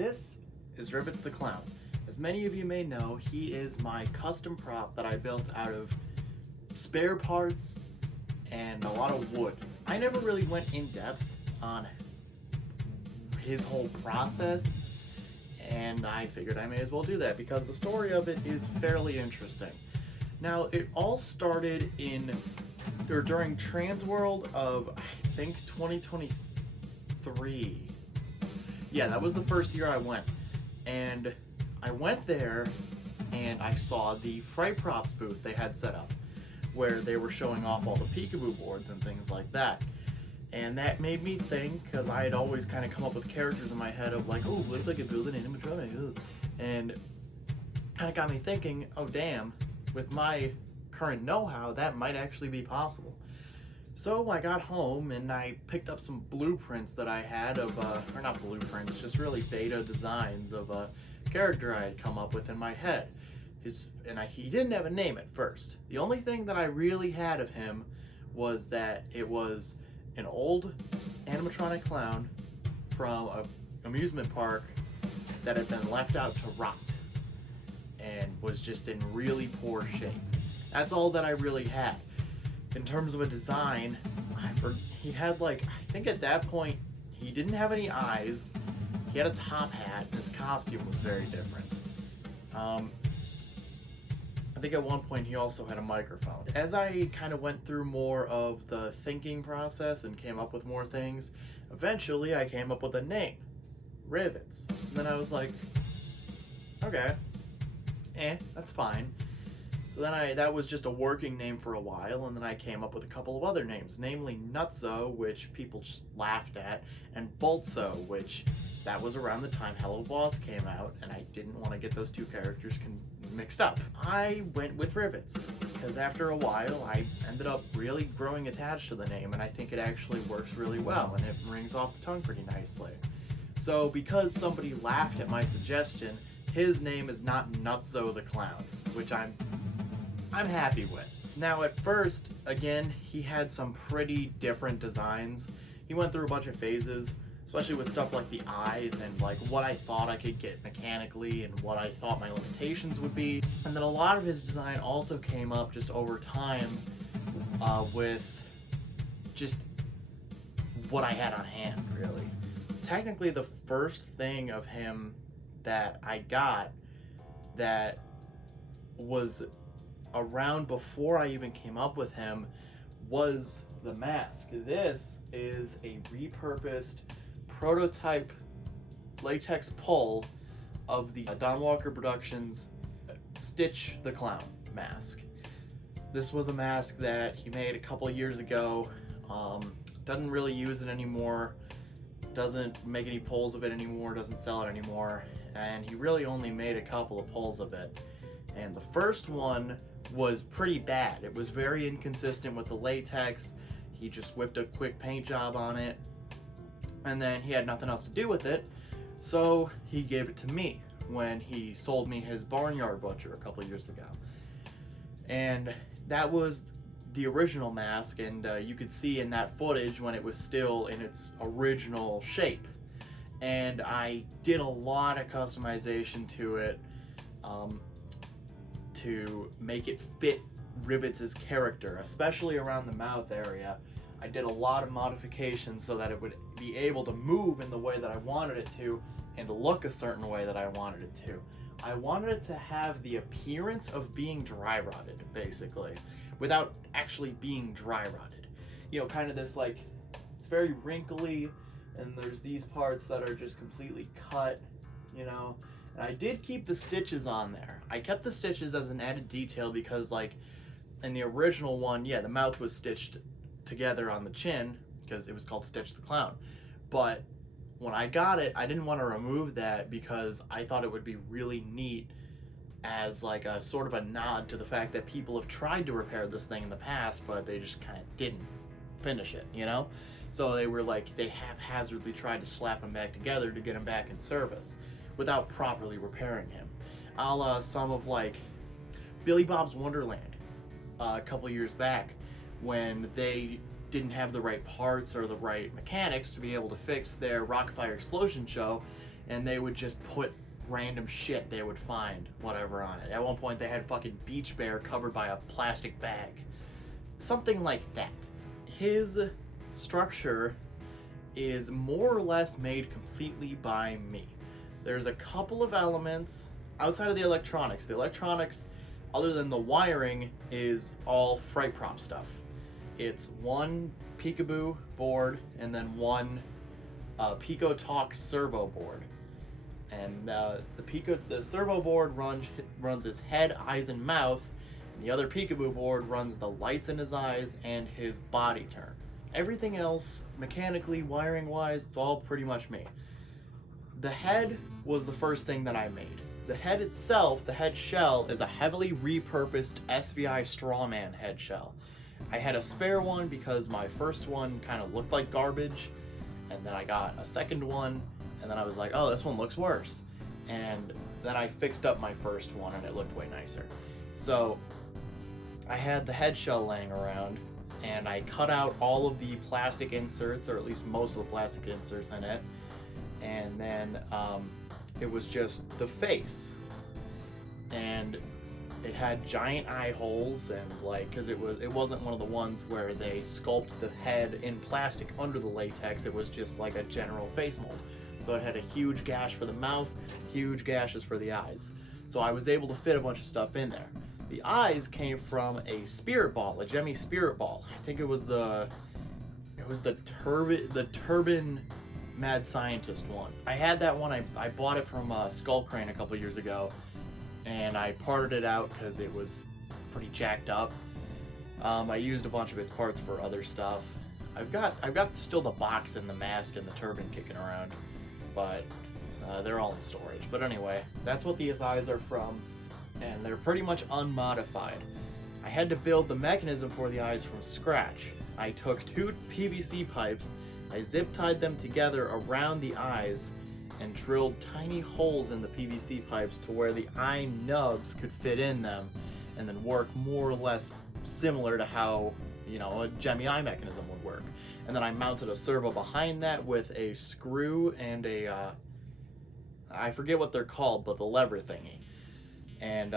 This is Rivets the Clown. As many of you may know, he is my custom prop that I built out of spare parts and a lot of wood. I never really went in depth on his whole process, and I figured I may as well do that because the story of it is fairly interesting. Now, it all started during Transworld of, I think, 2023. Yeah, that was the first year I went. And I went there and I saw the Fright Props booth they had set up, where they were showing off all the peekaboo boards and things like that. And that made me think, because I had always kind of come up with characters in my head of like, oh, what if I could build an animatronic? Ooh. And kind of got me thinking, oh damn, with my current know-how, that might actually be possible. So I got home and I picked up some blueprints that I had of, or not blueprints, just really beta designs of a character I had come up with in my head. He didn't have a name at first. The only thing that I really had of him was that it was an old animatronic clown from an amusement park that had been left out to rot and was just in really poor shape. That's all that I really had. In terms of a design, he had like, I think at that point, he didn't have any eyes, he had a top hat, and his costume was very different. I think at one point he also had a microphone. As I kind of went through more of the thinking process and came up with more things, eventually I came up with a name, Rivets. And then I was like, okay, that's fine. So then that was just a working name for a while, and then I came up with a couple of other names, namely Nutso, which people just laughed at, and Boltso, which that was around the time Hello Boss came out, and I didn't want to get those two characters mixed up. I went with Rivets, because after a while I ended up really growing attached to the name, and I think it actually works really well, and it rings off the tongue pretty nicely. So because somebody laughed at my suggestion, his name is not Nutso the Clown, which I'm happy with. Now at first, again, he had some pretty different designs. He went through a bunch of phases, especially with stuff like the eyes and like what I thought I could get mechanically and what I thought my limitations would be. And then a lot of his design also came up just over time with just what I had on hand, really. Technically, the first thing of him that I got that was around before I even came up with him was the mask. This is a repurposed prototype latex pull of the Don Walker Productions Stitch the Clown mask. This was a mask that he made a couple of years ago. Doesn't really use it anymore, doesn't make any pulls of it anymore, doesn't sell it anymore, and he really only made a couple of pulls of it. And the first one was pretty bad. It was very inconsistent with the latex. He just whipped a quick paint job on it, and then he had nothing else to do with it, so he gave it to me when he sold me his Barnyard Butcher a couple years ago. And that was the original mask, and you could see in that footage when it was still in its original shape. And I did a lot of customization to it to make it fit Rivets' character, especially around the mouth area. I did a lot of modifications so that it would be able to move in the way that I wanted it to and look a certain way that I wanted it to. I wanted it to have the appearance of being dry rotted, basically, without actually being dry rotted. You know, kind of this like, it's very wrinkly, and there's these parts that are just completely cut, you know. And I did keep the stitches on there. I kept the stitches as an added detail because, like, in the original one, yeah, the mouth was stitched together on the chin because it was called Stitch the Clown. But when I got it, I didn't want to remove that because I thought it would be really neat as like a sort of a nod to the fact that people have tried to repair this thing in the past, but they just kind of didn't finish it, you know? So they were like, they haphazardly tried to slap him back together to get him back in service without properly repairing him. A la some of like Billy Bob's Wonderland a couple years back when they didn't have the right parts or the right mechanics to be able to fix their Rockfire Explosion show, and they would just put random shit they would find, whatever, on it. At one point they had fucking Beach Bear covered by a plastic bag. Something like that. His structure is more or less made completely by me. There's a couple of elements outside of the electronics. The electronics, other than the wiring, is all Fright Prop stuff. It's one Peekaboo board and then one Pico Talk servo board. And the servo board runs his head, eyes, and mouth, and the other Peekaboo board runs the lights in his eyes and his body turn. Everything else, mechanically, wiring-wise, it's all pretty much me. The head was the first thing that I made. The head itself, the head shell, is a heavily repurposed SVI Strawman head shell. I had a spare one because my first one kind of looked like garbage, and then I got a second one, and then I was like, oh, this one looks worse. And then I fixed up my first one and it looked way nicer. So I had the head shell laying around, and I cut out all of the plastic inserts, or at least most of the plastic inserts in it, and then it was just the face. And it had giant eye holes, and because it wasn't one of the ones where they sculpt the head in plastic under the latex. It was just like a general face mold. So it had a huge gash for the mouth, huge gashes for the eyes. So I was able to fit a bunch of stuff in there. The eyes came from a spirit ball, a Gemmy spirit ball. I think it was the Turban Mad Scientist one. I had that one. I bought it from Skull Crane a couple years ago, and I parted it out because it was pretty jacked up. I used a bunch of its parts for other stuff. I've got still the box and the mask and the turban kicking around, but they're all in storage. But anyway, that's what these eyes are from, and they're pretty much unmodified. I had to build the mechanism for the eyes from scratch. I took 2 PVC pipes, I zip tied them together around the eyes, and drilled tiny holes in the PVC pipes to where the eye nubs could fit in them, and then work more or less similar to how, a Gemmy eye mechanism would work. And then I mounted a servo behind that with a screw and a, I forget what they're called, but the lever thingy. And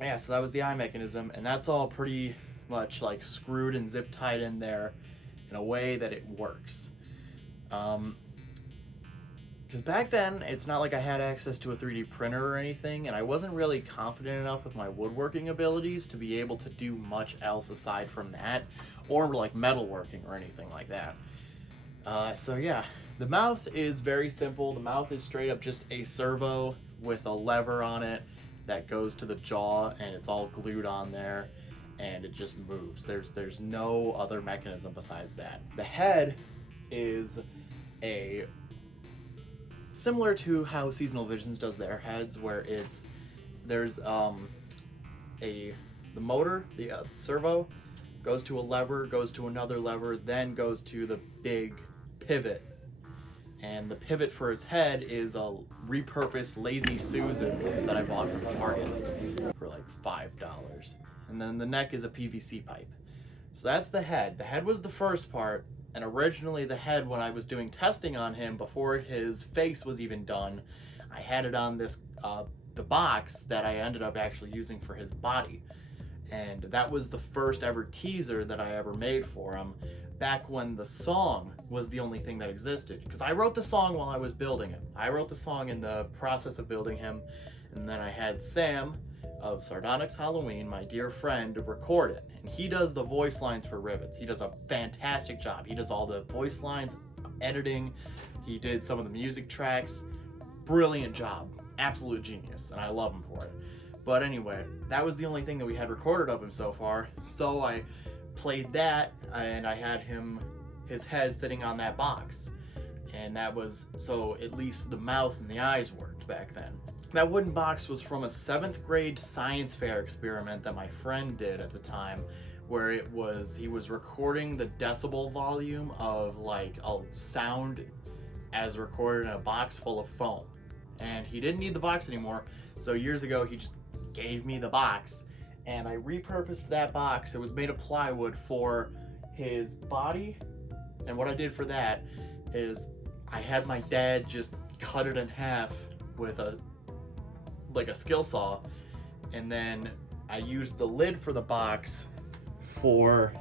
yeah, so that was the eye mechanism, and that's all pretty much like screwed and zip tied in there in a way that it works. Because back then, it's not like I had access to a 3D printer or anything, and I wasn't really confident enough with my woodworking abilities to be able to do much else aside from that, or like metalworking or anything like that. So yeah, the mouth is very simple. The mouth is straight up just a servo with a lever on it that goes to the jaw, and it's all glued on there, and it just moves. There's no other mechanism besides that. The head is similar to how Seasonal Visions does their heads, where there's the motor, the servo, goes to a lever, goes to another lever, then goes to the big pivot. And the pivot for its head is a repurposed Lazy Susan that I bought from Target for like $5. And then the neck is a PVC pipe. So that's the head. The head was the first part, and originally the head, when I was doing testing on him before his face was even done, I had it on this the box that I ended up actually using for his body. And that was the first ever teaser that I ever made for him, back when the song was the only thing that existed. Because I wrote the song while I was building him. I wrote the song in the process of building him, and then I had Sam of Sardonyx Halloween, my dear friend, record it. And he does the voice lines for Rivets. He does a fantastic job. He does all the voice lines, editing. He did some of the music tracks. Brilliant job. Absolute genius, and I love him for it. But anyway, that was the only thing that we had recorded of him so far. So I played that, and I had his head sitting on that box. And that was, so at least the mouth and the eyes worked back then. That wooden box was from a 7th grade science fair experiment that my friend did at the time, where he was recording the decibel volume of like a sound as recorded in a box full of foam. And he didn't need the box anymore, so years ago he just gave me the box, and I repurposed that box. It was made of plywood for his body, and what I did for that is I had my dad just cut it in half with a skill saw, and then I used the lid for the box for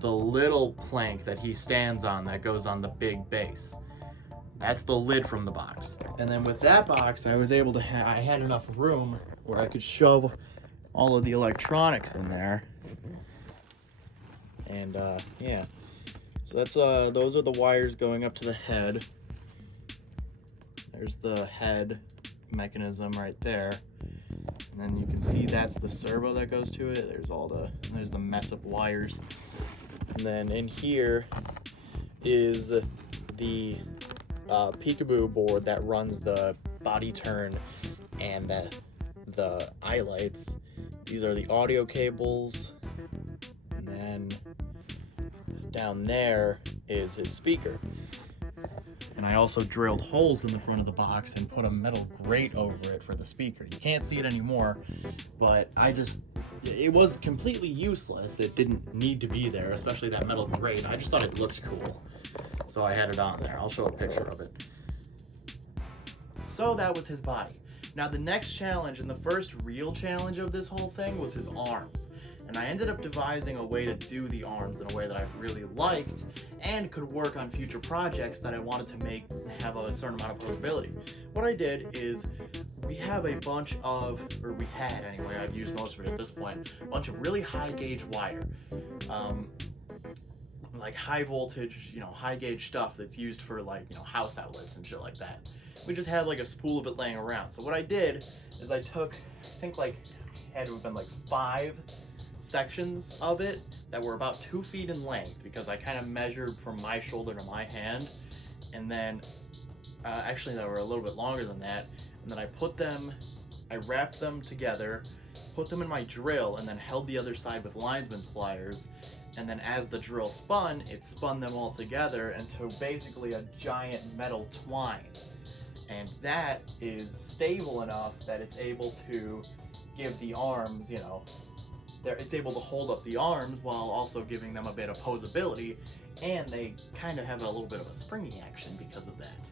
the little plank that he stands on that goes on the big base. That's the lid from the box. And then with that box, I was able to I had enough room where I could shove all of the electronics in there. And yeah, so that's those are the wires going up to the head. There's the head mechanism right there. And then you can see that's the servo that goes to it. There's the mess of wires. And then in here is the peekaboo board that runs the body turn and the eye lights. These are the audio cables. And then down there is his speaker. And I also drilled holes in the front of the box and put a metal grate over it for the speaker. You can't see it anymore, but it was completely useless. It didn't need to be there, especially that metal grate. I just thought it looked cool, so I had it on there. I'll show a picture of it. So that was his body. Now the next challenge, and the first real challenge of this whole thing, was his arms. And I ended up devising a way to do the arms in a way that I really liked and could work on future projects that I wanted to have a certain amount of portability. What I did is we have a bunch of, or we had anyway, I've used most of it at this point, a bunch of really high gauge wire. Like high voltage, high gauge stuff that's used for house outlets and shit like that. We just had like a spool of it laying around. So what I did is I took, I think had to have been 5 sections of it that were about 2 feet in length, because I kind of measured from my shoulder to my hand, and then actually they were a little bit longer than that, and then I wrapped them together, put them in my drill, and then held the other side with linesman's pliers, and then as the drill spun, it spun them all together into basically a giant metal twine. And that is stable enough that it's able to give the arms, it's able to hold up the arms while also giving them a bit of posability, and they kind of have a little bit of a springy action because of that.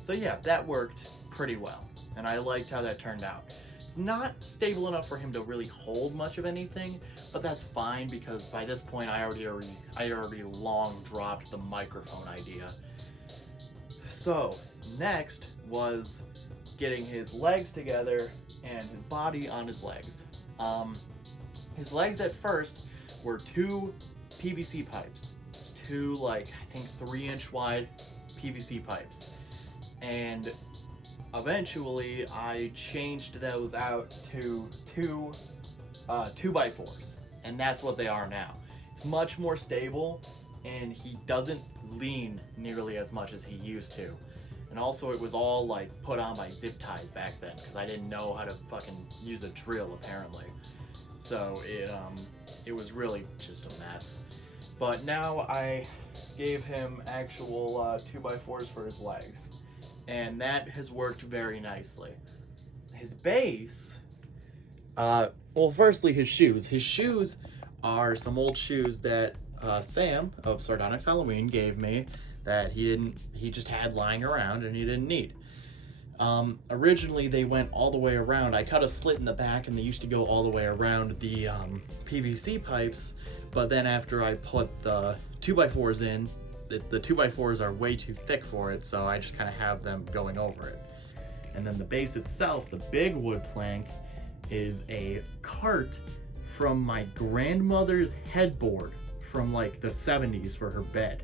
So yeah, that worked pretty well, and I liked how that turned out. It's not stable enough for him to really hold much of anything, but that's fine because by this point I already long dropped the microphone idea. So next was getting his legs together and his body on his legs. His legs at first were 2 PVC pipes. It was 2 I think 3-inch wide PVC pipes. And eventually I changed those out to 2 2x4s, and that's what they are now. It's much more stable, and he doesn't lean nearly as much as he used to. And also it was all put on by zip ties back then, because I didn't know how to fucking use a drill apparently. So it was really just a mess. But now I gave him actual 2x4s for his legs, and that has worked very nicely. His base, well, firstly his shoes. His shoes are some old shoes that Sam of Sardonyx Halloween gave me that he just had lying around and he didn't need. Originally they went all the way around. I cut a slit in the back and they used to go all the way around the PVC pipes, but then after I put the 2x4s in, the 2x4s are way too thick for it, so I just kind of have them going over it. And then the base itself, the big wood plank, is a cart from my grandmother's headboard from the 70s for her bed.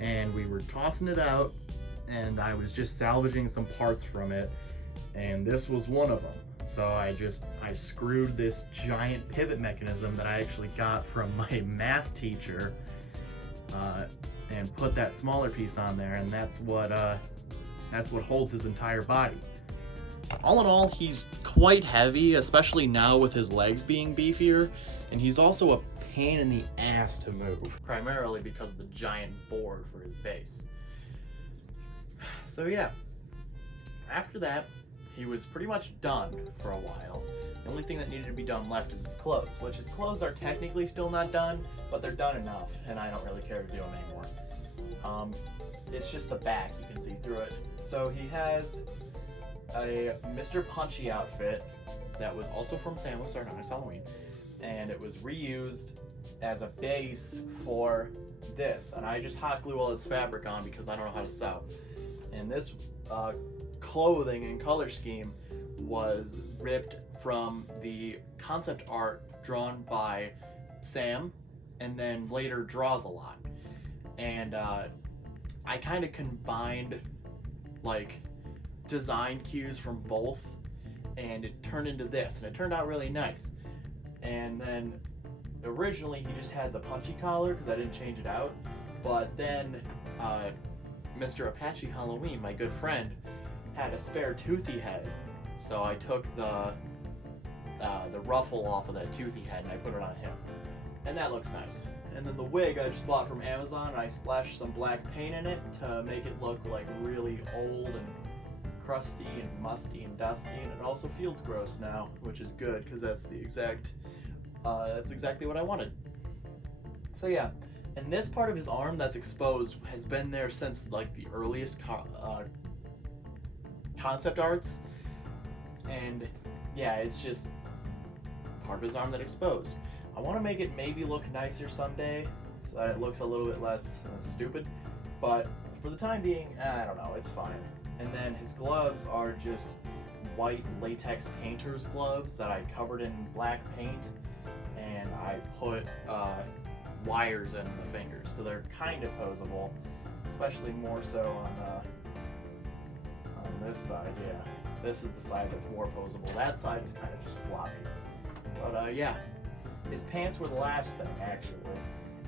And we were tossing it out, and I was just salvaging some parts from it, and this was one of them. So I screwed this giant pivot mechanism that I actually got from my math teacher, and put that smaller piece on there, and that's what holds his entire body. All in all, he's quite heavy, especially now with his legs being beefier, and he's also a pain in the ass to move, primarily because of the giant board for his base. So yeah, after that, he was pretty much done for a while. The only thing that needed to be done left is his clothes, which his clothes are technically still not done, but they're done enough, and I don't really care to do them anymore. It's just the back, you can see through it. So he has a Mr. Punchy outfit that was also from Samus Star Nice Halloween, and it was reused as a base for this. And I just hot glue all this fabric on because I don't know how to sew. And this clothing and color scheme was ripped from the concept art drawn by Sam, and then later draws a lot. And I kind of combined like design cues from both, and it turned into this, and it turned out really nice. And then originally he just had the punchy collar because I didn't change it out, but then Mr. Apache Halloween, my good friend, had a spare toothy head, so I took the ruffle off of that toothy head and I put it on him, and that looks nice. And then the wig I just bought from Amazon, and I splashed some black paint in it to make it look like really old and crusty and musty and dusty, and it also feels gross now, which is good because that's exactly what I wanted. So yeah, and this part of his arm that's exposed has been there since like the earliest concept arts, and yeah, it's just part of his arm that exposed. I want to make it maybe look nicer someday, so that it looks a little bit less stupid, but for the time being, I don't know, it's fine. And then his gloves are just white latex painter's gloves that I covered in black paint, and I put wires in the fingers, so they're kind of posable, especially more so on this side. Yeah, this is the side that's more posable. That side is kind of just floppy. But yeah, his pants were the last thing actually,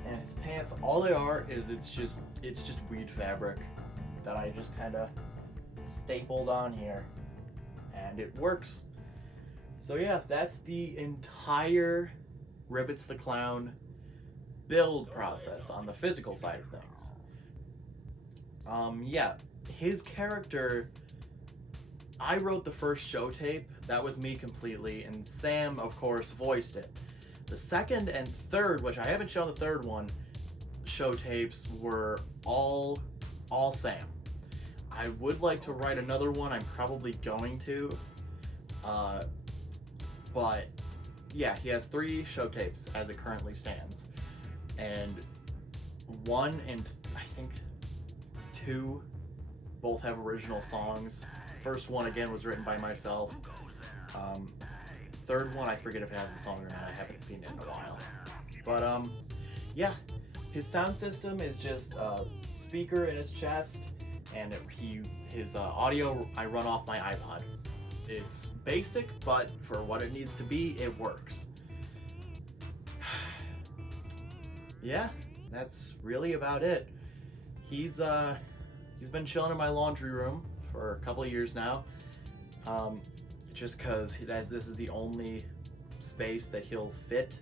and his pants, all they are is it's just weed fabric that I just kind of stapled on here, and it works. So yeah, that's the entire Rivets the Clown build process on the physical side of things. Yeah, his character, I wrote the first show tape, that was me completely, and Sam of course voiced it. The second and third, which I haven't shown the third one, show tapes were all Sam. I would like to write another one, I'm probably going to, but yeah, he has 3 show tapes as it currently stands, and 1 and I think 2 both have original songs. First one again was written by myself. Third one, I forget if it has a song or not, I haven't seen it in a while. But yeah, his sound system is just a speaker in his chest, and his audio I run off my iPod. It's basic, but for what it needs to be, it works. Yeah, that's really about it. He's been chilling in my laundry room for a couple of years now, just because this is the only space that he'll fit,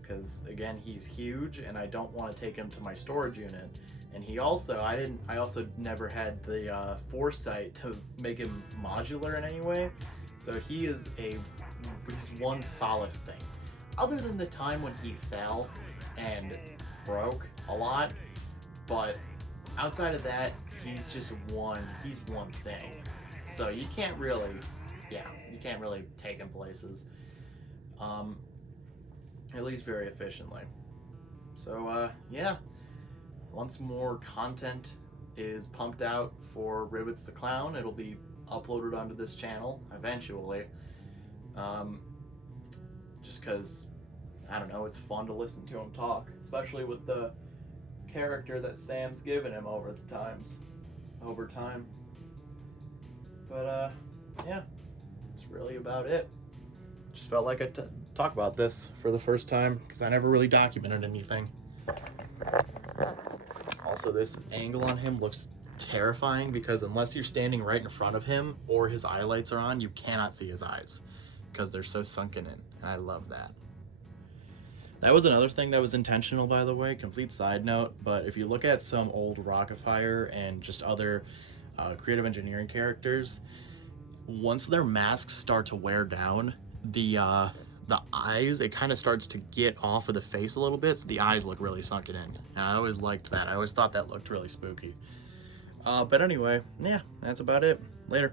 because again, he's huge and I don't want to take him to my storage unit. And I also never had the foresight to make him modular in any way. So he's one solid thing. Other than the time when he fell and broke a lot, but outside of that, he's one thing. So you can't really take him places, at least very efficiently. So yeah. Once more content is pumped out for Rivets the Clown, it'll be uploaded onto this channel eventually. Just because, I don't know, it's fun to listen to him talk, especially with the character that Sam's given him over time. But yeah, that's really about it. Just felt like I'd talk about this for the first time because I never really documented anything. Also, this angle on him looks terrifying because unless you're standing right in front of him or his eye lights are on, you cannot see his eyes because they're so sunken in, and I love that. That was another thing that was intentional, by the way, complete side note, but if you look at some old Rockafire and just other creative engineering characters, once their masks start to wear down, the eyes, it kind of starts to get off of the face a little bit, so the eyes look really sunken in. And I always liked that. I always thought that looked really spooky. But anyway, yeah, that's about it. Later.